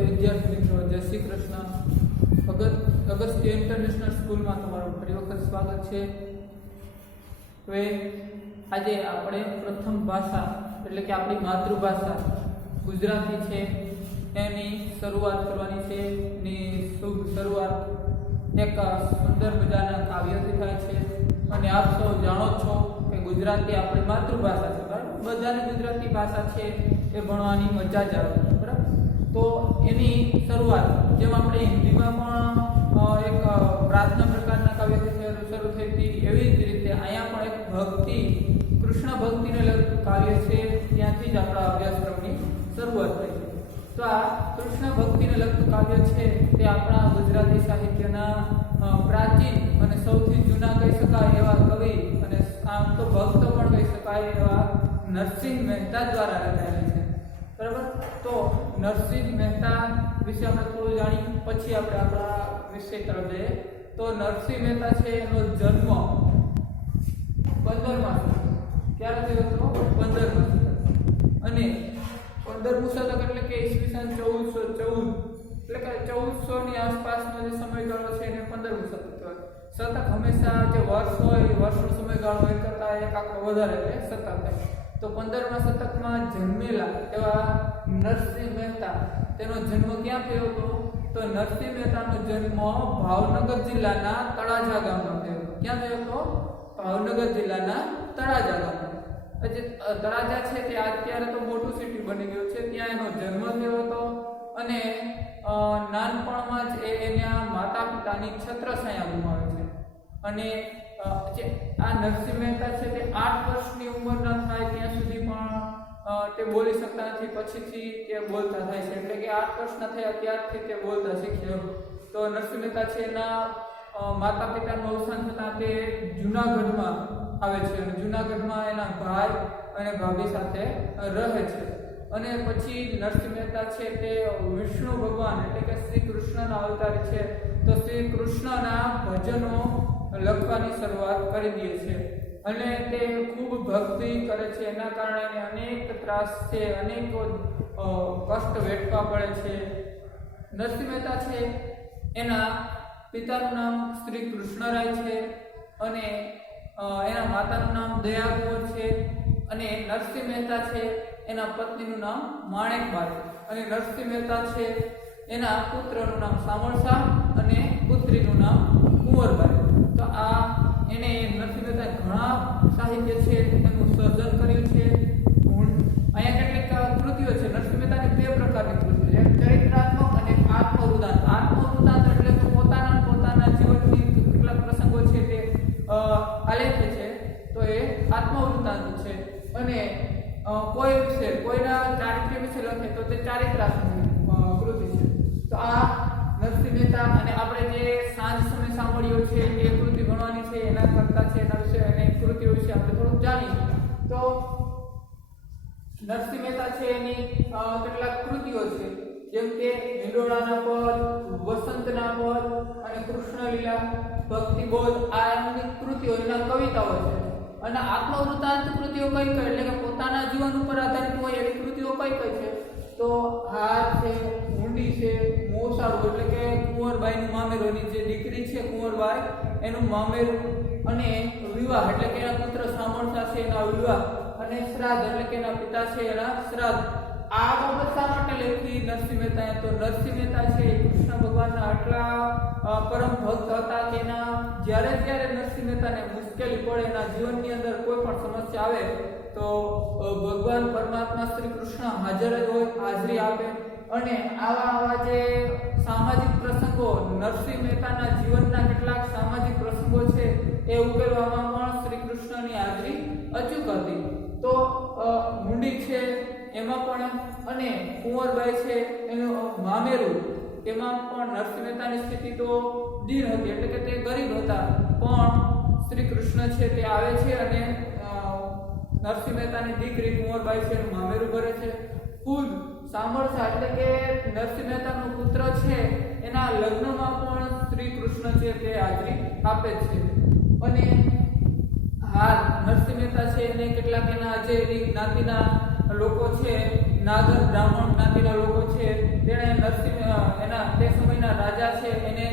नमस्ते विद्यार्थी मित्रों, जय श्री कृष्ण। अगस्त्य इंटरनेशनल स्कूल में तमाરું ફરી વખત સ્વાગત છે। હવે આજે આપણે પ્રથમ ભાષા એટલે કે આપણી માતૃભાષા ગુજરાતી છે એની શરૂઆત કરવાની છે। એની શુભ શરૂઆત એક સુંદર મજાના કાવ્યથી થાય છે અને આપ સૌ જાણો છો કે ગુજરાતી આપણી માતૃભાષા છે, બરાબર। બધાને ગુજરાતી ભાષા છે એ ભણવાની મજા જ આવે, બરાબર। તો એની શરૂઆત જેમ આપણે હિન્દીમાં પણ એક પ્રાર્થના પ્રકારના કાવ્યથી શરૂ થઈ હતી, એવી જ રીતે અહીંયા પણ એક ભક્તિ કૃષ્ણ ભક્તિને લગતું કાવ્ય છે, ત્યાંથી જ આપણા અભ્યાસક્રમની શરૂઆત થઈ છે। તો આ કૃષ્ણ ભક્તિને લગતું કાવ્ય છે તે આપણા ગુજરાતી સાહિત્યના પ્રાચીન અને સૌથી જૂના કહી શકાય એવા કવિ અને આમ તો ભક્ત પણ કહી શકાય એવા નરસિંહ મહેતા દ્વારા રચાયેલી છે, બરાબર। તો નરસિંહ મહેતા વિશે આપણે થોડું જાણીએ, પછી આપણે આપણા વિષય તરફ જઈએ। તો નરસિંહ મહેતા છે એનો જન્મ 15મા ક્યારે થયો હતો? 15મા અને 15મું શતક એટલે કે ઈસવીસન 1414 એટલે કે 1400 ની આસપાસનો જે સમયગાળો છે એને 15મું શતક કહેવાય। શતક હંમેશા જે વર્ષ હોય એ વર્ષનો સમયગાળો એ કરતા એક આંકડો વધારે એટલે શતક થાય। તો 15મા શતકમાં જન્મેલા એવા નરસિંહ મહેતા, તેનો જન્મ ક્યાં થયો હતો? તો નરસિંહ મહેતાનો જન્મ ભાવનગર જિલ્લાના તળાજા ગામમાં થયો હતો। ક્યાં થયો હતો? ભાવનગર જિલ્લાના તળાજા ગામમાં। જે તળાજા છે તે અત્યારે તો મોટું સિટી બની ગયું છે, ત્યાં એનો જન્મ થયો હતો અને નાનપણમાં જ એના માતા પિતાની છત્રછાયા ગુમાવે છે। અને જે આ નરસિંહ મહેતા છે તે 8 વર્ષની ઉંમરના થાય ત્યાં સુધી પણ તે બોલી શકતા નથી, પછીથી તે બોલતા થાય છે, એટલે કે 8 વર્ષના થયા ત્યારથી તે બોલતા શીખ્યો। તો નરસિંહ મહેતા છે એના માતા પિતાનું અવસાન થતાં તે જૂનાગઢમાં આવે છે અને જૂનાગઢમાં એના ભાઈ અને ભાભી સાથે રહે છે। અને પછી નરસિંહ મહેતા છે તે વિષ્ણુ ભગવાન એટલે કે શ્રી કૃષ્ણના અવતારી છે, તો શ્રી કૃષ્ણના ભજનો લખવાની શરૂઆત કરી દે છે અને તે ખૂબ ભક્તિ કરે છે। એના કારણે એને અનેક ત્રાસ છે, અનેક કષ્ટ વેઠવા પડે છે। નરસિંહ મહેતા છે એના પિતાનું નામ શ્રી કૃષ્ણરાય છે અને એના માતાનું નામ દયાકુંવર છે અને નરસિંહ મહેતા છે એના પત્નીનું નામ માણેકબા છે અને નરસિંહ મહેતા છે એના પુત્રનું નામ સામળસા અને પુત્રીનું નામ કુંવરબાઈ। તો આ એને નરસિંહ મહેતા ઘણા સાહિત્ય છે એનું સર્જન કર્યું છે। અહીંયા કેટલીક કૃતિઓ છે। નરસિંહ મહેતાની 2 પ્રકારની કૃતિઓ છે, એક ચરિત્રાત્મક અને આત્મવૃતાંત। આત્મવૃતાંત એટલે કે પોતાના જીવનની કેટલાક પ્રસંગો છે તે આલેખે છે, તો એ આત્મવૃતાંત છે। અને કોઈ વિશે કોઈના ચારિત્ર્ય વિશે લખે તો તે ચારિત્રાત્મક કૃતિ છે। તો આ નરસિંહ મહેતા અને આપણે જે સાંજ સમય સાંભળ્યો છે એ કૃતિ ભણવાની છે, એના કરતા છે એના વિશે અને કૃતિઓ વિશે આપણે થોડુંક જાણીએ। તો નરસિંહ મહેતા છે એની કેટલાક કૃતિઓ છે, જેમ કે હિંડોળાના પદ, વસંતના પદ અને કૃષ્ણલીલા, ભક્તિબોધ, આ એમની કૃતિઓ, એના કવિતાઓ છે। અને આત્મવૃતાંત કૃતિઓ કઈ કઈ એટલે કે પોતાના જીવન ઉપર આધારિત હોય એવી કૃતિઓ કઈ કઈ છે? તો હાર છે, હુંડી છે, મોસાળું એટલે કે કુંવરબાઈનું મામેરું, એની જે દીકરી છે કુંવરબાઈ એનું મામેરું, અને વિવાહ એટલે કે એના પુત્ર સામળસા છે એના વિવાહ, અને શ્રાદ્ધ એટલે કે એના પિતા છે એના શ્રાદ્ધ। આ બાબત શા માટે લખી નરસિંહ મહેતાએ? તો નરસિંહ મહેતા છે કૃષ્ણ ભગવાનના આટલા પરમ ભક્ત હતા કે એના જ્યારે નરસિંહ મહેતાને મુશ્કેલી પડે, એના જીવનની અંદર કોઈ પણ સમસ્યા આવે તો ભગવાન પરમાત્મા શ્રી કૃષ્ણ હાજર જ હોય, હાજરી આપે। અને આવા જે સામાજિક પ્રસંગો, નરસિંહ મહેતાના જીવનના કેટલાક સામાજિક પ્રસંગો છે એ ઉકેલવામાં પણ શ્રી કૃષ્ણની હાજરી અચૂક હતી। તો હુંડી છે એમાં પણ, અને કુંવરબાઈ છે એનું મામેરું, એમાં પણ નરસિંહ મહેતાની સ્થિતિ તો દીન હતી એટલે કે તે ગરીબ હતા, પણ શ્રી કૃષ્ણ છે તે આવે છે અને નરસિંહ મહેતાની દીકરી કુંવરબાઈ છે એનું મામેરું ભરે છે। ખુદ સામળસા એટલે કે નરસિંહ મહેતાનો પુત્ર છે એના લગ્નમાં પણ શ્રી કૃષ્ણ છે તે હાજરી આપે છે। અને હાર નરસિંહ મહેતા છે એને કેટલાક એના જે જ્ઞાતિના લોકો છે નાગર બ્રાહ્મણ જ્ઞાતિના લોકો છે તેણે નરસિંહ એના તે સમયના રાજા છે એને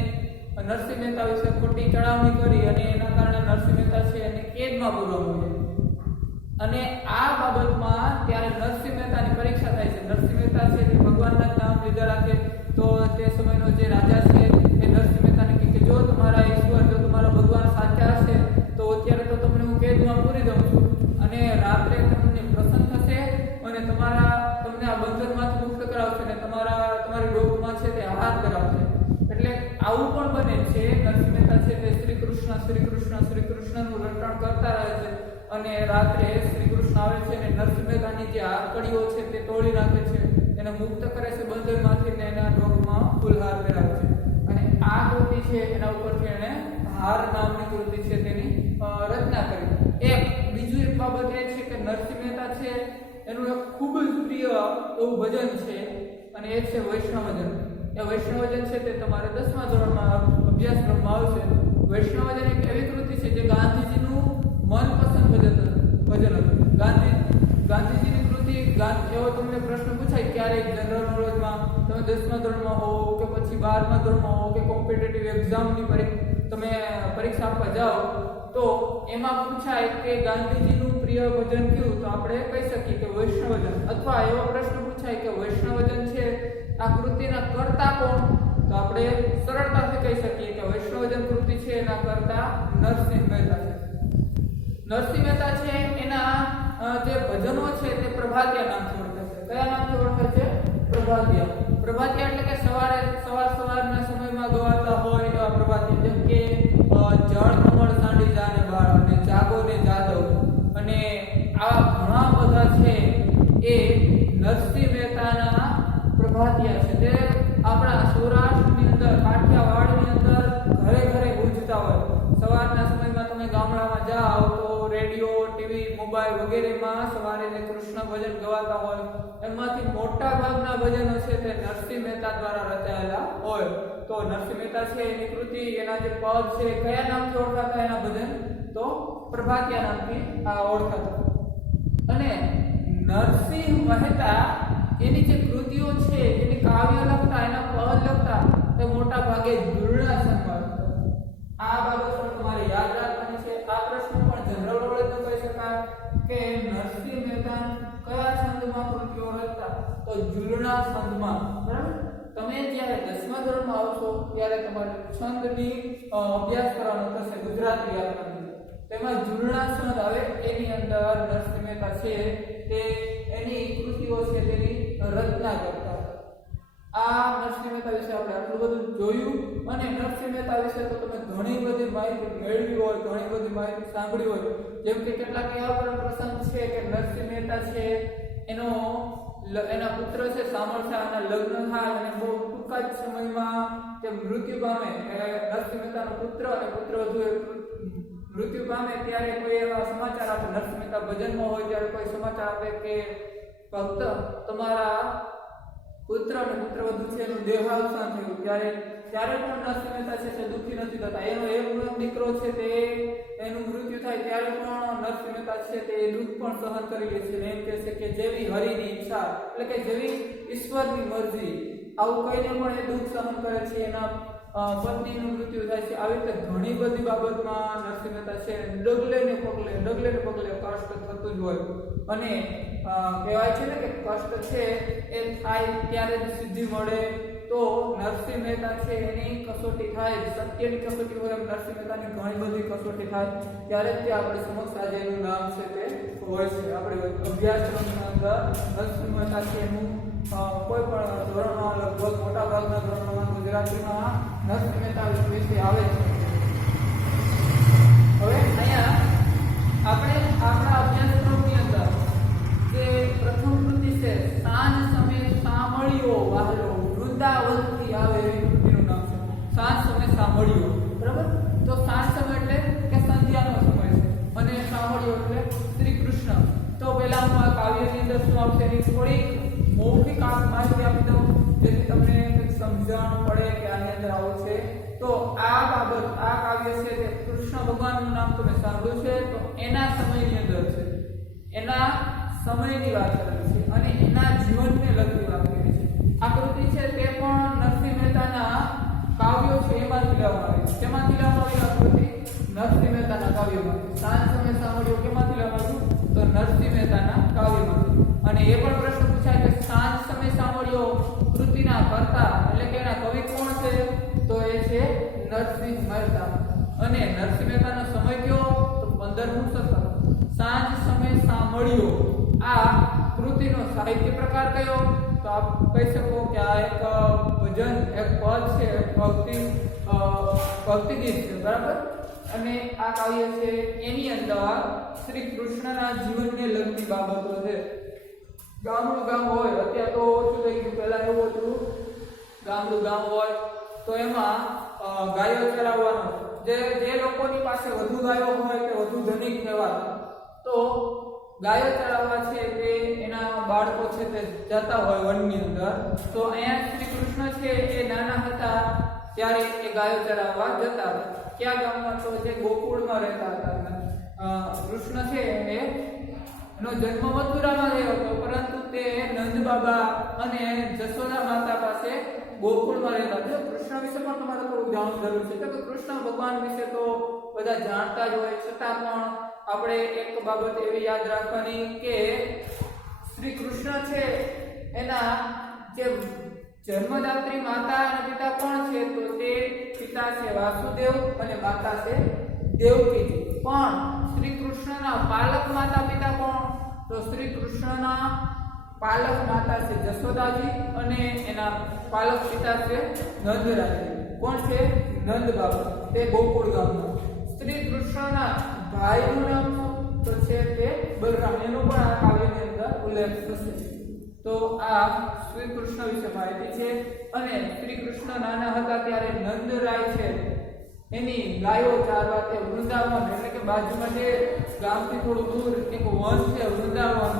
નરસિંહ મહેતા વિશે ખોટી ચડાવણી કરી અને એના કારણે નરસિંહ મહેતા છે એને કેદમાં પૂરવામાં આવ્યા અને આ બાબતમાં ત્યારે નરસિંહ મહેતાની પરીક્ષા થાય છે. નરસિંહ મહેતા છે તે ભગવાનના જ નામ લીધા રાખે. તો તે સમયનો જે રાજા છે એ નરસિંહ મહેતાને કહે કે જો તમારા ઈશ્વર જો તમારા ભગવાન સાચા હશે તો અત્યારે તો તમને હું કેદમાં પૂરી દઉં છું અને રાત્રે તમને પ્રસન્ન થશે અને તમને આ બંધનમાંથી મુક્ત કરાવશે અને તમારી ડોકમાં છે તે હાથ કરાવશે. એટલે આવું પણ બને છે. નરસિંહ મહેતા છે તે શ્રી કૃષ્ણનું રટણ કરતા રહે છે અને રાત્રે શ્રી કૃષ્ણ આવે છે અને નરસિંહ મહેતાની જે આકડીઓ છે તે તોડી નાખે છે, એને મુક્ત કરે છે બંધનમાંથી ને એના ડોકમાં ફૂલહાર પહેરાવે છે. અને આ કૃતિ છે એના ઉપરથી એને હાર નામની કૃતિ છે તેની રચના કરી. બીજું એક બાબત એ છે કે નરસિંહ મહેતા છે એનું એક ખૂબ જ પ્રિય એવું ભજન છે અને એ છે વૈષ્ણવજન. એ વૈષ્ણવજન છે તે તમારે 10મા ધોરણમાં અભ્યાસક્રમમાં આવશે. વૈષ્ણવજન એક એવી કૃતિ છે જે ગાંધીજીનું મનપસંદ ભજન હતું. ગાંધીજીની કૃતિ એવો તમને પ્રશ્ન પૂછાય ક્યારેક જનરલ નોલેજમાં, તમે 10મા ધોરણમાં હો કે પછી 12મા ધોરણમાં હો કે કોમ્પિટિટિવ એક્ઝામની તમે પરીક્ષા આપવા જાઓ તો એમાં પૂછાય કે ગાંધીજીનું પ્રિય ભજન કયું, તો આપણે કહી શકીએ કે વૈષ્ણવજન. અથવા એવો પ્રશ્ન પૂછાય કે વૈષ્ણવજન છે આ કૃતિના કર્તા કોણ, તો આપણે સરળતાથી કહી શકીએ કે વૈષ્ણવજન કૃતિ છે એના કર્તા નરસિંહ મહેતા છે. નરસિંહ મહેતા છે એના જે ભજનો છે તે પ્રભાતિયા નામથી ઓળખાય છે. કયા નામથી ઓળખાય છે? પ્રભાતિયા. પ્રભાતિયા એટલે કે સવારના સમયમાં ગવાતા હોય એવા પ્રભાતિયા, જેમ કે જળ કમળ સાંડી જાને બાળ અને જાગો ને જાદવ અને આવા ઘણા બધા છે એ નરસિંહ મહેતાના પ્રભાતિયા છે. તે આપણા સૌરાષ્ટ્રની અંદર, કાઠિયાવાડની અંદર ઘરે ઘરે ગુંજતા હોય. સવારના સમયમાં તમે ગામડામાં જાઓ તો રેડિયો, ટીવી, મોબાઈલ વગેરેમાં સવારે જે કૃષ્ણ ભજન ગવાતા હોય એમાંથી મોટા ભાગના ભજનો છે તે નરસિંહ મહેતા દ્વારા રચાયેલા હોય. તો નરસિંહ મહેતા છે એની કૃતિ, એના જે પદ છે કયા નામથી ઓળખાતા એના ભજન, તો પ્રભાતિયા નામથી ઓળખાતા. અને નરસિંહ મહેતા એની જે કૃતિઓ છે એની કાવ્ય લખતા, એના પદ લખતા તે મોટા ભાગે જુલના છંદમાં લખતા. આ બાબત પણ તમારે યાદ રાખવાની છે. આ પ્રશ્ન પણ જનરલ નોલેજનો કહી શકાય કે નરસિંહ મહેતા કયા છંદમાં કૃતિઓ લખતા, તો જુલના છંદમાં. બરાબર. તમે જ્યારે 10મા ધોરણમાં આવશો ત્યારે તમારે છંદની અભ્યાસ કરવાનો થશે, ગુજરાતી વ્યાકરણ. તેમાં જુલના છંદ આવે એની અંદર નરસિંહ મહેતા છે તે એની કૃતિઓ છે તેની રચના કરતા. આ નરસિંહ મહેતા વિશે આપણે આટલું બધું જોયું. અને નરસિંહ મહેતા વિશે તો તમે ઘણી બધી માહિતી મેળવી હોય, ઘણી બધી માહિતી સાંભળી હોય. જેમ કે કેટલાક એવા પણ પ્રસંગ છે કે નરસિંહ મહેતા છે એના પુત્ર છે સામળસાના લગ્ન થાય અને બહુ ટૂંકા જ સમયમાં તે મૃત્યુ પામે. નરસિંહ મહેતાનો પુત્ર અને પુત્રવધુ મૃત્યુ પામે ત્યારે કોઈ એવા સમાચાર આપે, નરસિંહ મહેતા ભજનમાં હોય ત્યારે કોઈ સમાચાર આપે કે ભક્ત તમારા પુત્ર અને પુત્રવધુ છે એનું દેહાવસાન થયું. ત્યારે પણ નરસિંહ મહેતા છે તે દુઃખી નથી થતા. એનો એક દીકરો છે તે એનું મૃત્યુ થાય ત્યારે પણ નરસિંહ મહેતા છે તે દુઃખ પણ સહન કરી લે છે. એમ કહે છે કે જેવી હરિની ઈચ્છા, એટલે કે જેવી ઈશ્વરની મરજી, આવું કહીને પણ એ દુઃખ સહન કરે છે. એના પત્નીનું મૃત્યુ થાય છે. આવી રીતે ઘણી બધી બાબતમાં નરસિંહ મહેતા છે ડગલે ને પગલે કષ્ટ થતું જ હોય. અને કહેવાય છે ને કે કષ્ટ છે એ થાય ત્યારે જ સિદ્ધિ મળે. તો નરસિંહ મહેતા છે એની કસોટી થાય, સત્યની કસોટી હોય. નરસિંહ મહેતાની ઘણી બધી કસોટી થાય ત્યારે જ તે આપણે સમક્ષ આજે એનું નામ છે તે હોય છે. આપણે અભ્યાસક્રમની અંદર નરસિંહ મહેતા છે એનું કોઈ પણ ધોરણમાં, લગભગ મોટા ભાગના ધોરણોમાં ગુજરાતીમાં નરસિંહ મહેતા વિશે આવે છે. હવે અહીંયા આપણે આપણા અભ્યાસક્રમની અંદર જે પ્રથમ કૃતિ છે સાંજ સમયે સાંભળ્યો વાહલો, વૃંદાવનથી આવે એવી કૃતિનું નામ છે સાંજ સમયે સાંભળ્યો. બરાબર. તો સાંજ સમય એટલે કે સંધ્યાનો સમય છે અને સાંભળ્યો એટલે શ્રી કૃષ્ણ. તો પહેલા હું આ કાવ્યની અંદર શું આવશે એની થોડીક મૌખિક માહિતી આપી દઉં જેથી તમને કંઈક સમજણ પડે કે આની અંદર આવું છે. તો આ કાવ્ય છે તે કૃષ્ણ ભગવાનનું નામ તમે સાંભળ્યું છે, તો એના સમયની અંદર છે, એના સમયની વાત કરેલી છે. અને એના જીવનને લગતી વાક્ય છે. આ કૃતિ છે તે પણ નરસિંહ મહેતાના કાવ્યો છે એમાંથી લેવામાં આવી છે. તેમાંથી લેવામાં આવી આ કૃતિ નરસિંહ મહેતાના કાવ્યમાંથી. સાંજ સમય સાંભળ્યો કેમાંથી લેવામાં આવ્યું? તો નરસિંહ મહેતાના કાવ્યમાંથી. અને એ પણ પ્રશ્ન પૂછાય કે સાંજ સમય સાંભળ્યો કૃતિના કર્તા એટલે કે એના કવિ કોણ છે? તો એ છે નરસિંહ મહેતા. અને નરસિંહ મહેતાનો સમય કયો? તો 15મું શતક. સાંજ સમય સાંભળ્યો આ કૃતિનો સાહિત્ય પ્રકાર કયો? તો આપ કહી શકો કે આ એક ભજન, એક પદ છે, ભક્તિ ગીત છે, બરાબર. અને આ કાવ્ય છે એની અંદર શ્રી કૃષ્ણના જીવનને લગતી બાબતો છે. ગામડું ગામ હોય, અત્યારે તો ઓછું થઈ ગયું, પહેલા એવું હતું ગામડું ગામ હોય તો એમાં ગાયો ચરાવવાનો, જે લોકોની પાસે વધુ ગાયો હોય કે વધુ ધનિક કહેવાતા, તો ગાયો ચરાવવા છે તે એના બાળકો છે તે જતા હોય વનની અંદર. તો અહીંયા શ્રી કૃષ્ણ છે એ નાના હતા ત્યારે એ ગાયો ચરાવવા જતા હતા. ક્યાં ગામમાં? તો જે ગોકુળમાં રહેતા હતા. કૃષ્ણ છે એનો જન્મ મથુરામાં થયો હતો, પરંતુ તે નંદ બાબા અને જશોદા માતા પાસે ગોકુળમાં રહેતા હતા. કૃષ્ણ વિશે પણ તમારે થોડું જાણવું જરૂર છે. તો કૃષ્ણ ભગવાન વિશે તો બધા જાણતા જ હોય, છતાં પણ આપણે એક બાબત એવી યાદ રાખવાની કે શ્રી કૃષ્ણ છે એના જે જન્મદાત્રી માતા અને પિતા કોણ છે? તો તે પિતા છે વાસુદેવ અને માતા છે દેવકીજી. પણ શ્રી કૃષ્ણના પાલક માતા પિતા કોણ? તો શ્રી કૃષ્ણના પાલક માતા છે જશોદાજી અને એના પાલક પિતા છે નંદરાજી. કોણ છે? નંદ બાબા, તે ગોકુળ ગામના. શ્રી કૃષ્ણના ભાઈનું નામ તો છે તે બલરામ. એનો પણ આ કાવ્યની અંદર ઉલ્લેખ થશે. તો આ શ્રી કૃષ્ણ વિશે માહિતી છે. અને શ્રી કૃષ્ણ નાના હતા ત્યારે નંદરાય છે એની ગાયો ચારવા તે વૃંદાવન એટલે કે બાજુમાં જે ગામથી થોડું દૂર એક વન છે વૃંદાવન,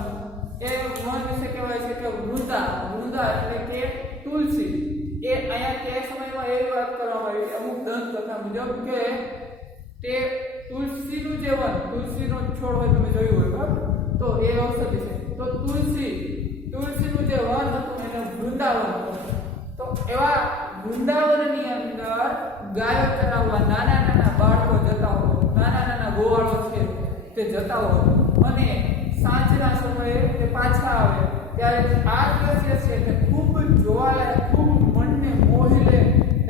એ વન વિશે કહેવાય છે કે વૃંદા એટલે કે તુલસી. એ અહીંયા તે સમયમાં એવી વાત કરવામાં આવી અમુક દંત કથા મુજબ કે તે તુલસીનું જે વન, તુલસીનો છોડ હોય તમે જોયું હોય, બરાબર, તો એ ઔષધિ છે. તો તુલસીનું જે વન હતું એને વૃંદાવન હતું. તો એવા વૃંદાવનની અંદર ગાયો ચરાવવા નાના બાળકો જતા હોય, નાના ગોવાળો છે તે જતા હોય, અને સાંજના સમયે તે પાછા આવે ત્યારે આ દ્રશ્ય છે તે ખૂબ જોવાલાયક, ખૂબ મનને મોહી લે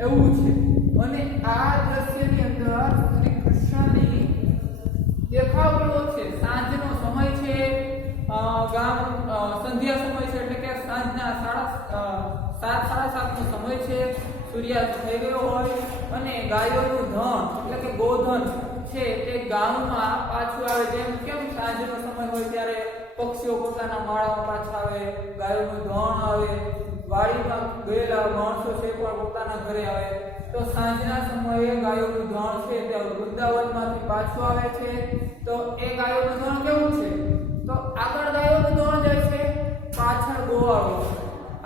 એવું છે. અને આ દ્રશ્યની અંદર શ્રી કૃષ્ણની દેખાવ કેવો છે? સાંજનો સમય છે, ગામ સંધ્યા સમય છે, એટલે કે સાંજના 7:30 નો સમય છે, સૂર્યાસ્ત થઈ ગયો હોય, અને ગાયોનું ધન એટલે કે ગોધન છે તે ગામમાં પાછું આવે. જેમ કેમ સાંજનો સમય હોય ત્યારે પક્ષીઓ પોતાના માળામાં પાછા આવે, ગાયોનું ધન આવે, વાડીમાં ગયેલા માણસો છે પણ પોતાના ઘરે આવે. તો સાંજના સમયે ગાયોનું ધન છે તે વૃંદાવનમાંથી પાછું આવે છે. તો એ ગાયોનું ધન કેવું છે? તો આગળ ગાયોનું ધન જાય છે, પાછળ ગોવાળો છે.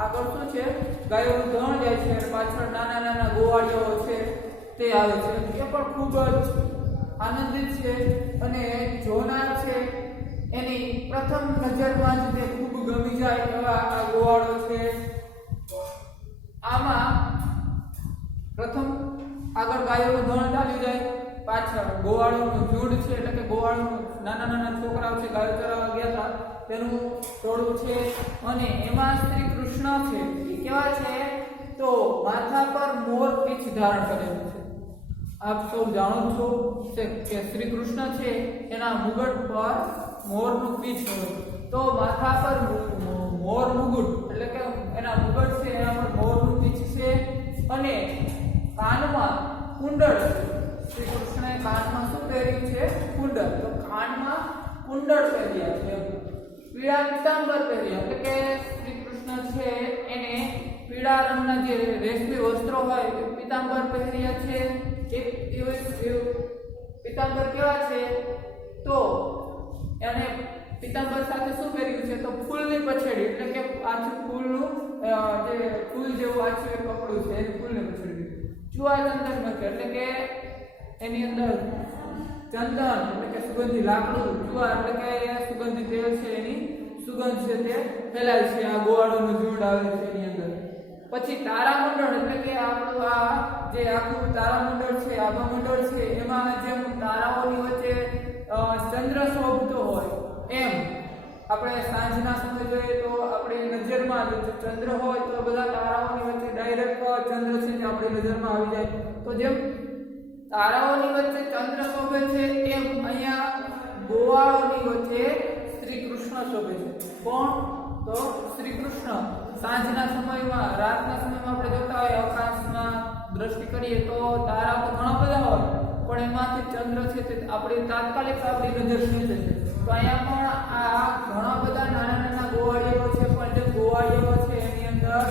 આગળ શું છે? ગાયોનું ધન જાય છે, પાછળ નાના ગોવાળીઓ છે તે આવે છે. એ પણ ખૂબ જ આનંદિત છે અને જોનાર છે એની પ્રથમ નજરમાં જ તે ખૂબ ગમી જાય એવા આ ગોવાળો છે. આમાં પ્રથમ આગળ ગાયોનું ધણ ચાલી જાય, પાછળ ગોવાળોનું ઝુંડ છે એટલે કે ગોવાળોનું નાના છોકરાઓ છે ગાયો ચરાવવા ગયા હતા તેનું ટોળું છે. અને એમાં શ્રી કૃષ્ણ છે એ કેવા છે? તો માથા પર મોર પીછ ધારણ કરેલું છે. આપ સૌ જાણો છો કે શ્રી કૃષ્ણ છે એના મુગટ પર મોરનું પીછ હોય. તો માથા પર મોર મુગટ એટલે કે એના મુગટ છે એના પર મોરનું પીછ છે. અને કાનમાં કુંડળ છે. શ્રી કૃષ્ણએ કાનમાં શું પહેર્યું છે? કુંડળ. તો કાનમાં કુંડળ પહેર્યા છે, પીળા પીતાંબર પહેર્યા, એટલે કે શ્રી કૃષ્ણ છે એને પીળા રંગના જે રેશમી વસ્ત્રો હોય તે પીતાંબર પહેર્યા છે. એક પીતાંબર કેવા છે? તો એને પીતાંબર સાથે શું પહેર્યું છે? તો ફૂલની પછેડી એટલે કે આછું ફૂલનું જે ફૂલ જેવું આછું એક કપડું છે એ ફૂલની પછેડી. ચુઆ ચંદન મકે એટલે કે એની અંદર ચંદન એટલે કે સુગંધી લાકડું, ચુઆ એટલે કે સુગંધી તેલ છે એની સુગંધ છે તે ફેલાય છે, આ ગોવાળોનું ઝુંડ આવે છે એની અંદર. પછી તારામંડળ એટલે કે આપણું આ જે આખું તારામંડળ છે, આભામંડળ છે, એમાં જેમ તારાઓની વચ્ચે ચંદ્ર શોભતો હોય એમ આપણે સાંજના સમય જોઈએ તો આપણી નજરમાં ચંદ્ર હોય તો બધા તારાઓની વચ્ચે ડાયરેક્ટ ચંદ્ર છે તે આપણી નજરમાં આવી જાય. તો જેમ તારાઓની વચ્ચે ચંદ્ર શોભે છે એમ અહીંયા ગોવાળોની વચ્ચે શ્રી કૃષ્ણ શોભે છે. કોણ? તો શ્રી કૃષ્ણ. સાંજના સમયમાં, રાતના સમયમાં આપણે જોતા હોય આકાશમાં દ્રષ્ટિ કરીએ તો તારા તો ઘણા બધા હોય, પણ એમાંથી ચંદ્ર છે તે આપણી તાત્કાલિક આપણી નજર ખેંચે છે. તો અહીંયા પણ આ ઘણા બધા નાના નાના ગોવાળીઓ છે, પણ જે ગોવાળીઓ છે એની અંદર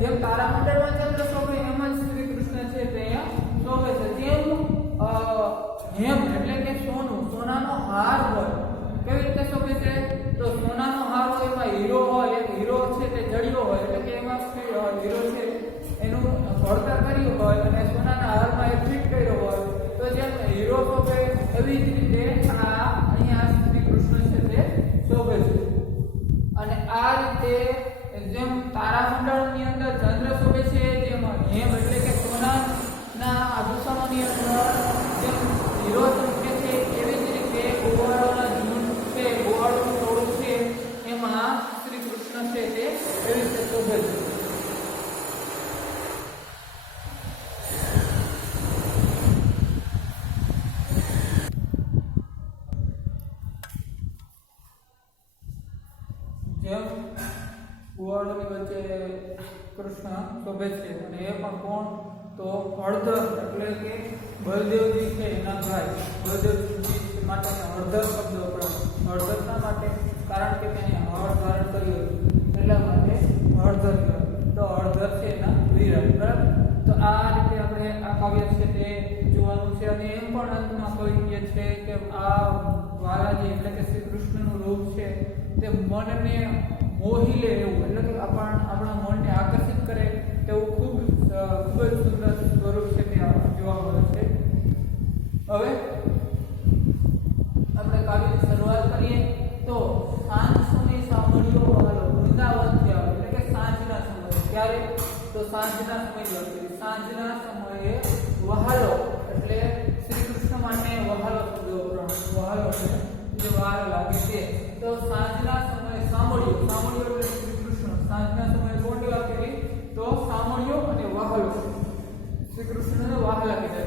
જેમ તારામંડળમાં ચંદ્ર શોભે એમ જ શ્રી કૃષ્ણ છે તે અહીંયા શોભે છે. જેમ હેમ એટલે કે સોનું, સોનાનો હાર હોય. કેવી રીતે શોભે છે? તો સોનાનો હાર હોય એમાં હીરો હોય, એક હીરો છે તે જડિયો હોય એટલે કે એમાં હીરો છે એનું ઘડતર કર્યું હોય અને સોનાના હારમાં એ ફિટ કર્યો હોય. તો જેમ હીરો શોભે એવી જ રીતે આ અહીંયા શ્રી કૃષ્ણ છે તે શોભે છે. અને આ રીતે જેમ તારામંડળની અંદર ચંદ્ર શોભે છે, જેમ હેમ એટલે કે સોનાના આભૂષણોની અંદર જેમ હીરો ચમકે છે, એવી જ રીતે ગોવાળોના ઝુંડ છે, ગોવાળોનું ટોળું છે એમાં શ્રી કૃષ્ણ છે તે એવી રીતે શોભે છે. જેમ ગોવાળોની વચ્ચે કૃષ્ણ શોભે છે અને એ પણ કોણ? તો હળદર એટલે કે બલદેવજી છે એના ભાઈ. બલદેવજી માટે હળદર શબ્દ વપરાય. હળદર શા માટે? કારણ કે તેને હળ ધારણ કર્યું એટલા માટે હળદર કહેવાય. તો હળદર છે એના વીરા. બરાબર. તો આ રીતે આપણે આ કાવ્ય છે તે જોવાનું છે. અને એમ પણ અંતમાં કહીએ છે કે આ વાલાજી એટલે કે શ્રી કૃષ્ણનું રૂપ છે તે મનને મોહી લે એવું, એટલે કે આપણા મનને આકર્ષિત કરે તેવું ખૂબ જ સુંદર સ્વરૂપ છે તે જોવા મળે છે. હવે આપણે કાવ્યની શરૂઆત કરીએ તો સાંજ સમય સાંભળ્યો વહાલો વૃંદાવનથી આવે એટલે કે સાંજના સમયે. ક્યારે? તો સાંજના સમયે. સાંજના સમયે વહાલો એટલે શ્રી કૃષ્ણ માટે વહાલો શબ્દ વપરાય. વહાલો એટલે જે વાર લાગે છે. તો સાંજના સમયે સાંભળ્યો એટલે શ્રી કૃષ્ણ. સાંજના સમયે કોની વાત કરી? તો સાંભળ્યો અને વહાલો. શ્રી કૃષ્ણને વહાલા કીધા.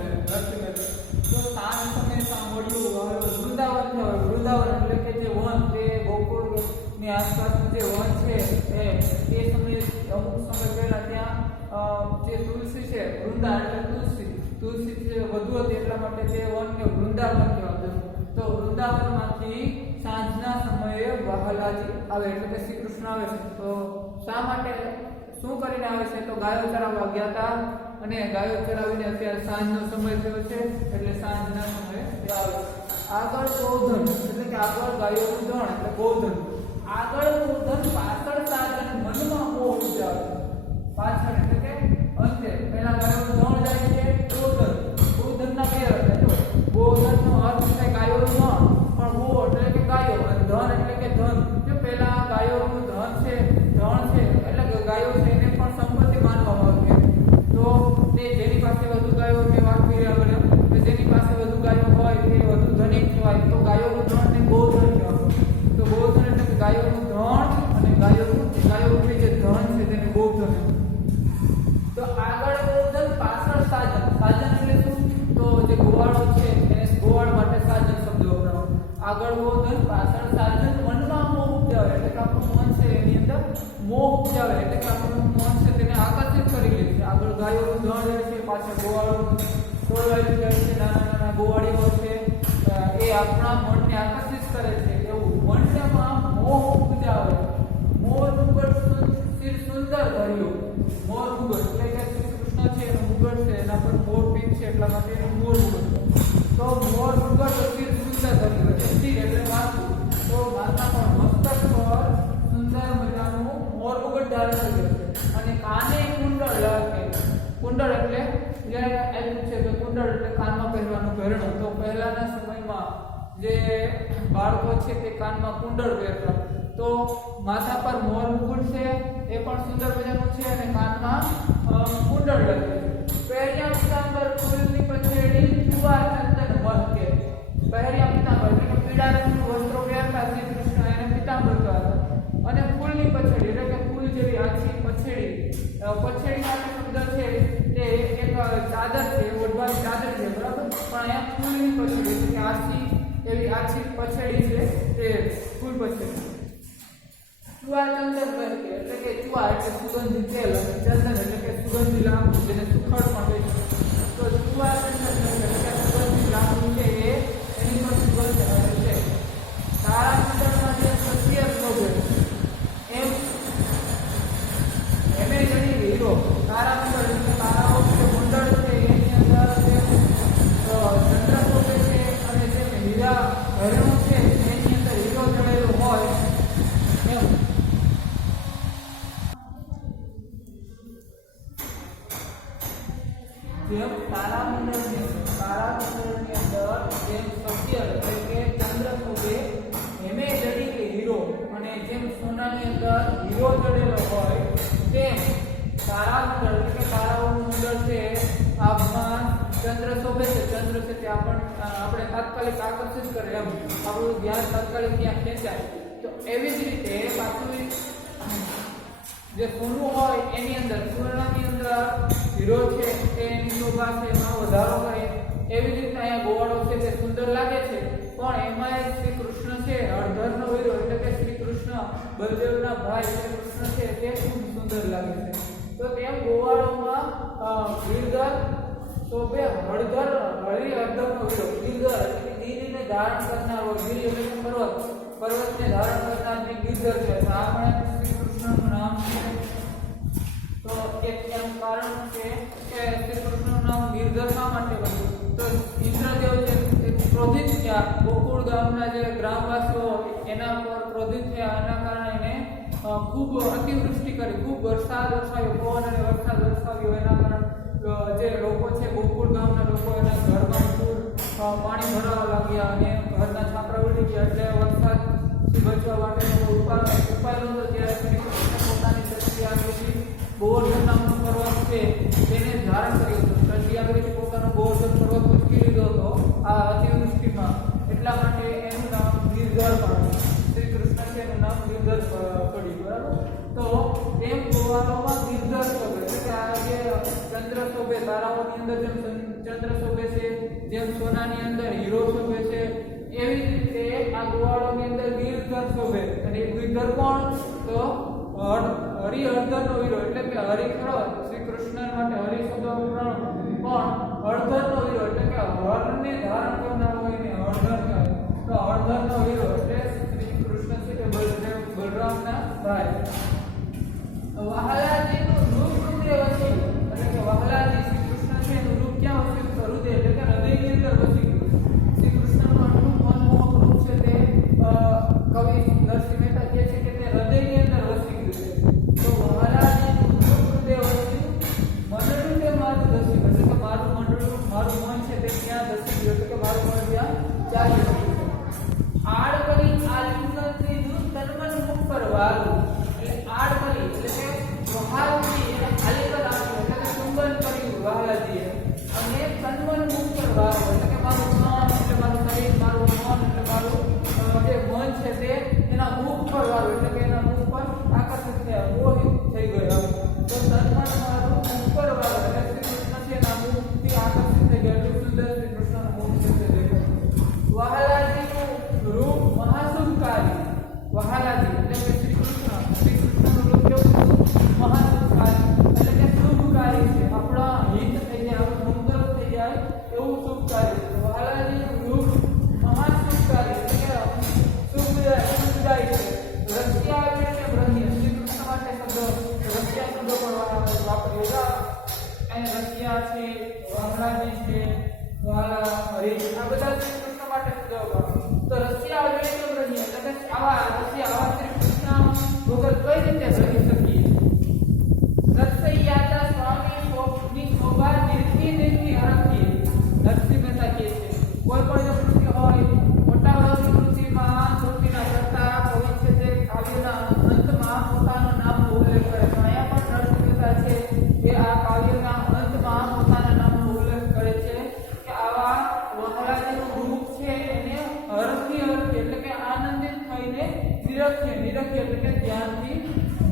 તો સાંજ સમયે સાંભળ્યું વહાલો વૃંદાવન થયો. વૃંદાવન એટલે કે જે વન, તે ગોકુળની આસપાસનું જે વન છે એ સમયે અમુક સમય પહેલા ત્યાં જે તુલસી છે, વૃંદા એટલે તુલસી છે વધુ હતી એટલા માટે તે વનને વૃંદાવન કહેવાતું. તો વૃંદાવનમાંથી સાંજના સમયે વહાલાજી આવે એટલે કે શ્રી કૃષ્ણ આવે છે. તો શા માટે, શું કરીને આવે છે? તો ગાયો ચરાવવા ગયા હતા અને ગાયો ચરાવીને અત્યારે સાંજનો સમય થયો છે એટલે સાંજના સમયે તે આવે. આગળ ગોધન એટલે કે આગળ ગાયોનું ધણ એટલે ગોધન. આગળ ગોધન પાછળ સાધન મનમાં મોહ ઉપજાવે. પાછળ એટલે કે અંતે પહેલા ગાયોનું ધણ જાય છે ગોધન. ગોધનના બે અર્થ. જો ગોધનનો અર્થ છે ગાયોનું ધણ, પણ ગો એટલે કે ગાયો અને ધન એટલે કે ધન. જો પહેલા ગાયોનું ધન છે, ધણ છે એટલે કે ગાયો છે એને પણ સંપત્તિ માનવામાં આવે. તો તે જેની પાસે વધુ ગાયો, મેં વાત કરી આગળ, જેની પાસે વધુ ગાયો હોય તે વધુ ધનિક કહેવાય. તો ગાયોનું ધન ને ગોધન કહેવાય. તો ગોધન એટલે કે ગાયોનું ધન અને ગાયો રૂપી જે ધન છે તેને ગોધન. તો આગળ ગોધન પાછળ સાધન. સાધન એટલે શું? તો જે ગોવાળો છે એને ગોવાળ માટે સાધન શબ્દ વપરાય. આગળ ગોધન પાછળ સાધન મનમાં મોહ ઉપજાવે એટલે કે આપણું મન છે એની અંદર મોહ ઉપજાવે એટલે કે આપણું મન છે તેને આકર્ષિત કરી લે છે. આગળ ગાયોનું ધણ જાય છે, પાછળ ગોવાળોનું ટોળવાયેલું જાય છે, નાના નાના ગોવાળીઓ છે એ આપણા મનને આકર્ષિત કરે છે. એવું મનમાં મોહ ઉપજાવે. મોર મુગટ શિર સુંદર ધર્યું. મોર મુગટ એટલે કે શ્રી કૃષ્ણ છે એનું મુગટ છે, એના પર મોર પીંછ છે એટલા માટે એનું મોર મુગટ. તો મોર મુગટ શિર સુંદર ધર્યું એટલે શિર એટલે માથું. તો માથા પર મસ્તક પર સુંદર મજાનું મોર મુગટ ધારણ કર્યું છે અને કાને કુંડળ લાગે. કુંડળ એટલે જ્યારે આવ્યું છે કે કુંડળ એટલે કાનમાં પહેરવાનું પહેરણું. તો પહેલાના સમયમાં જે બાળકો છે તે કાનમાં કુંડળ પહેરતા. તો માથા પર મોર મુકુટ છે, એ પણ સુંદર મજાનું છે, અને કાનમાં કુંડળ લગેલું છે. પહેર્યા પીતાંબર ફૂલની પછેડી ચુવા ચંદન મહકે. પહેર્યા પીતાંબર એટલે કે પીળા રંગનું વસ્ત્રો પહેરતા શ્રી કૃષ્ણ, એને પીતાંબર કહેવાય. અને ફૂલની પછેડી એટલે કે ફૂલ જેવી આછી પછેડી. પછેડી માટે શબ્દ છે તે એક ચાદર છે, ઓઢવાની ચાદર છે, બરાબર, પણ અહીંયા ફૂલની પછેડી એટલે કે આછી એવી આછી પછેડી છે, તે ફૂલ પછેડી. ચુવા ચંદન મહકે એટલે કે ચુવા એટલે સુગંધી તેલ, અને ચંદન એટલે કે સુગંધી લાંબુ, જેને સુખડ પણ કહે છે. તો ચુવા ચંદન મહકે એટલે કે સુગંધી લાંબુ છે, એની પર સુગંધ આવે છે. તારા મંડળમાં જે સત્ય શોભે એમે જણી હીરો. તારા મંડળ એટલે તારાઓ જે મંડળ છે એની અંદર જે ચંદ્ર શોભે છે, અને જે હીરા હરણો છે એની અંદર હીરો જડેલો હોય એમ. જેમ તારામંડળની અંદર જેમ સત્ય એટલે કે ચંદ્ર શોભે એમે જડી કે હીરો, અને જેમ સોનાની અંદર હીરો જડેલો હોય તેમ તારામંડળ એટલે કે તારાઓનું મંડળ છે, આમાં ચંદ્ર શોભે છે. ચંદ્ર છે તે આપણે તાત્કાલિક આકર્ષિત કરે એમ, આપણું ધ્યાન તાત્કાલિક ત્યાં ખેંચાય. તો એવી જ રીતે પાછું જે સોનું હોય એની અંદર સોનાની અંદર હીરો છે તે એની શોભા છે એમાં વધારો કરે. એવી રીતે અહીંયા ગોવાળો છે તે સુંદર લાગે છે, પણ એમાં શ્રી કૃષ્ણ છે હળધરનો હીરો એટલે કે શ્રી કૃષ્ણ બલદેવના ભાઈ શ્રી કૃષ્ણ છે તે ખૂબ સુંદર લાગે છે. તો તેમ ગોવાળોમાં ગિરધર શોભે હળધર હળધરનો હીરો. ગિરધર એટલે ગિરિને ધારણ કરનારો, ગિરિ એટલે પર્વત, પર્વતને ધારણ કરનાર જે ગિરધર છે, આ પણ શ્રી કૃષ્ણનું નામ છે. તો એક એમ કારણ છે કે શ્રી કૃષ્ણનું નામ ગિરધર શા માટે બન્યું? તો ઇન્દ્રદેવ છે તે ક્રોધિત થયા, ગોકુળ ગામના જે ગ્રામવાસીઓ એના પર ક્રોધિત થયા, એના કારણે એને ખૂબ અતિવૃષ્ટિ કરી, ખૂબ વરસાદ વરસાવ્યો, પવન અને વરસાદ વરસાવ્યો. એના કારણે જે લોકો છે ગોકુળ ગામના લોકો એના ઘરમાં પૂર પાણી ભરાવા લાગ્યા, અને ઘરના છાપરા ઉડી ગયા. એટલે વરસાદથી બચવા માટેનો ઉપાય નહોતો. ત્યારે શ્રી કૃષ્ણ પોતાની શક્તિ આગળથી ગોવર્ધન નામનો પર્વત છે તેને ધારણ કર્યો હતો. શક્તિ આગળથી પોતાનો ગોવર્ધન પર્વત ઉચકી લીધો હતો આ અતિવૃષ્ટિમાં. એટલા માટે એનું નામ ગિરધર પાડ્યું. શ્રી કૃષ્ણ છે એનું નામ ગિરધર પડ્યું, બરાબર. તો એમ ગોવાળોમાં ગિરધર શોભે એટલે કે આ જે ચંદ્ર શોભે, તારાઓની અંદર જેમ ચંદ્ર શોભે છે, જેમ સોનાની અંદર હીરો શોભે છે, એવી રીતે આ ગોવાળોની અંદર ગિરધર શોભે. અને ગિરધર કોણ? તો હળધરનો હીરો એટલે કે હરિ ખરો શ્રી કૃષ્ણ માટે હરિ શબ્દ પણ હળધરનો હીરો એટલે કે હરને ધારણ કરનારો હોય ને હળધર કહેવાય. તો હળધરનો હીરો એટલે શ્રી કૃષ્ણ છે તે બલરામના ભાઈ. વહાલાજીનું રૂપ હૃદય વસી એટલે કે વહાલાજી શ્રી કૃષ્ણ છે એનું રૂપ ક્યાં વસ્યું? તો હૃદય એટલે કે હૃદયની અંદર વસી ગયું. શ્રી કૃષ્ણનું આટલું મનમોહક રૂપ છે તે કવિ નરસિંહ મહેતા કહે છે કે તે હૃદયની અંદર વસી ગયું છે. તો વહાલાજીનું રૂપ હૃદય વસ્યું, મંડળું તે મારું દસી ગયું એટલે કે મારું મંડળું, મારું મન છે તે ત્યાં દસી ગયું એટલે કે મારું મન ત્યાં ચાલી રહ્યું છે. આડ કરી આલિંગનથી તન્મન મુખ પર વાળું એટલે આડ કરી એટલે કે વહાલજી એને આલિંગન આપ્યું એટલે કે ચુંબન કર્યું વહાલાજીએ, અને તન્મન મુખ પર વાળું એટલે કે મારું મન એટલે મારું શરીર, મારું મન એટલે મારું જે મન છે તે એના મુખ પર વાળું એટલે કે એના મુખ પર આકર્ષિત થયા, મોહિત થઈ ગયા. તો તન્મન મારું મુખ પર વાળું એટલે શ્રી કૃષ્ણ છે એના મુખથી આકર્ષિત થઈ ગયા. એટલું સુંદર શ્રી કૃષ્ણનું મુખ છે તે દેખાય. વહાલાજીનું રૂપ મહાસુખકારી. વહાલાજી એટલે કે શ્રી કૃષ્ણનું રૂપ કેવું? મહાસુખકારી એટલે કે શુભકારી છે, આપણા હિત થઈ જાય, આપણું મંગળ થઈ જાય એવું શુભકારી છે. વહાલાજીનું રૂપ મહાસુખકારી એટલે કે શુભદાયી છે. રસિયા એટલે બ્રહ્મ્ય, શ્રી કૃષ્ણ માટે શબ્દ રસિયા શબ્દો પણ વાપર્યો. અહીં રસિયા છે, વહાલાજી છે, વહાલા હરિ, આ બધા શ્રી કૃષ્ણ માટે શબ્દો વાપર્યો. તો રસિયા એટલે બ્રહ્મ્ય એટલે કે આવા રસિયા, આવા શ્રી કૃષ્ણ વગર કઈ રીતે રહી શકીએ? રસૈયાતા સ્વામી ની શોભા નિર્થી નિર્થી હરખી. નરસિંહ મહેતા કહે છે કોઈ પણ જો કૃતિ હોય, મોટા વર્ષની કૃતિમાં કૃતિના કરતા કવિ છે તે કાવ્ય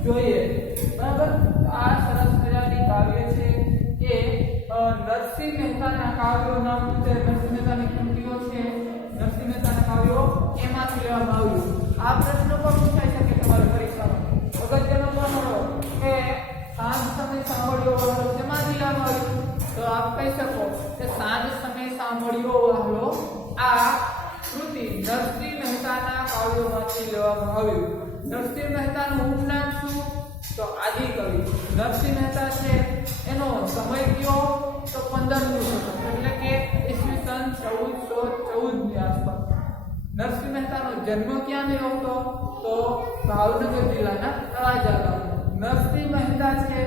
જોઈએ. બરાબર, તો આ સરસ મજાની કાવ્ય છે કે નરસિંહ મહેતાના કાવ્યો નામ છે, નરસિંહ મહેતાની કૃતિઓ છે, નરસિંહ મહેતાના કાવ્યો એમાંથી લેવામાં આવ્યું. આ પ્રશ્ન પણ પૂછાઈ શકે તમારી પરીક્ષામાં. અગત્યનો પણ કે સાંજ સમય સાંભળ્યો વહાલો તેમાંથી લેવામાં આવ્યું. તો આપ કહી શકો કે સાંજ સમય સાંભળ્યો વહાલો આ કૃતિ નરસિંહ મહેતાના કાવ્યોમાંથી લેવામાં આવ્યું. નરસિંહ મહેતાનું ઉપનામ શું? તો આદિકવિ. નરસિંહ મહેતા છે એનો સમય કયો? તો 15મી શતક, એટલે કે ઈસવીસન 1414 ની આસપાસ. નરસિંહ મહેતાનો જન્મ ક્યાં થયો હતો? તો ભાવનગર જિલ્લાના તળાજા ગામે. નરસિંહ મહેતા છે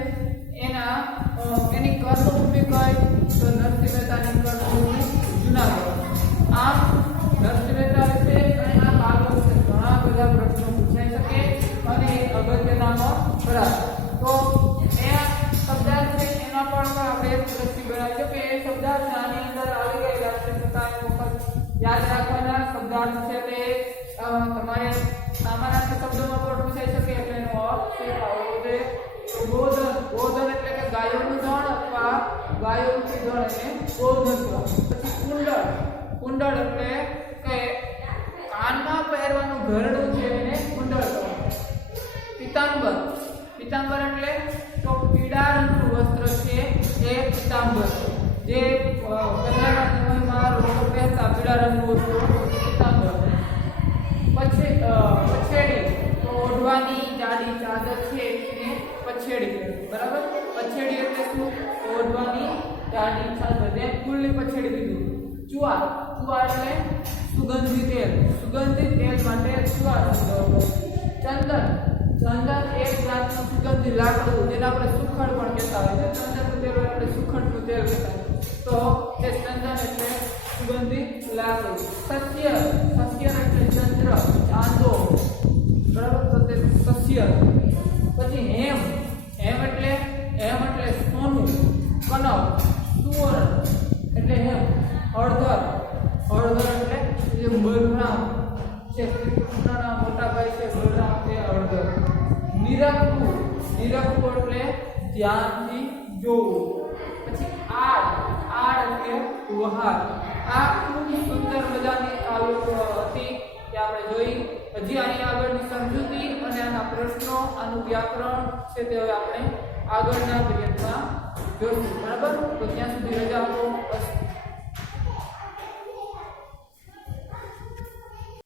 એની કર્મભૂમિ કઈ? તો નરસિંહ મહેતાની કર્મભૂમિ જુનાગઢ. આમ નરસિંહ મહેતા છે અને આ કાવ્યો છે ઘણા બધા પ્રશ્નો પૂછાઈ શકે અને અગત્યના ખરા. તો એ શબ્દાર્થ છે એના પણ આપણે દ્રષ્ટિ બનાવી કે એ શબ્દાર્થ આની અંદર આવી ગયેલા છે, છતાં એ વખત યાદ રાખવાના શબ્દાર્થ છે તે તમારે સામાન્ય શબ્દોમાં પણ પૂછાઈ શકે એટલે એનો અર્થ શીખવો જોઈએ. ગોધન, ગોધન એટલે કે ગાયોનું ધણ અથવા ગાયોનું ધણ એને ગોધન કહેવાય. પછી કુંડળ, કુંડળ એટલે કે કાનમાં પહેરવાનું ઘરડું છે એને કુંડળ કહેવાય. પીતાંબર, પીતાંબર એટલે તો પીળા રંગનું વસ્ત્ર છે એ પીતાંબર છે. જે પહેલાના સમયમાં લોકો પહેરતા પીળા રંગનું વસ્ત્ર પીતાંબર. પછી પછેડી, તો ઓઢવાની જાડી ચાદર છે એને પછેડી કહેવાય. બરાબર, પછેડી એટલે શું? ઓઢવાની જાડી ચાદર, તે ફૂલની પછેડી કીધું. ચુઆ, ચુઆ એટલે સુગંધી તેલ, સુગંધિત તેલ માટે ચુઆ શબ્દ. ચંદન, ચંદન એક જાતનું સુગંધી લાકડું જેને આપણે સુખડ પણ કહેતા હોય છે. ચંદનનું તેલ આપણે સુખડનું તેલ કહેતા હોય. તો તે ચંદન એટલે સુગંધિત લાકડું. સસ્ય, સસ્ય એટલે ચંદ્ર, ચાંદો. બરાબર, તો તે સસ્ય. પછી હેમ, હેમ એટલે સોનું. કનક, સુવર્ણ એટલે હેમ. હળદર, હળદર એટલે જે બલરામ છે, શ્રી કૃષ્ણના મોટા ભાઈ છે બલરામ, તે હળદર. નિરખુ, નિરખુ એટલે ધ્યાનથી જોવું. પછી આડ, આડ એટલે વહાર. આ ખૂબ સુંદર મજાની કાવ્યો હતી કે આપણે જોઈ. હજી આની આગળની સમજૂતી અને આના પ્રશ્નો, આનું વ્યાકરણ છે તે હવે આપણે આગળના પીરિયડમાં જોઈશું. બરાબર, તો ત્યાં સુધી રજા આપો.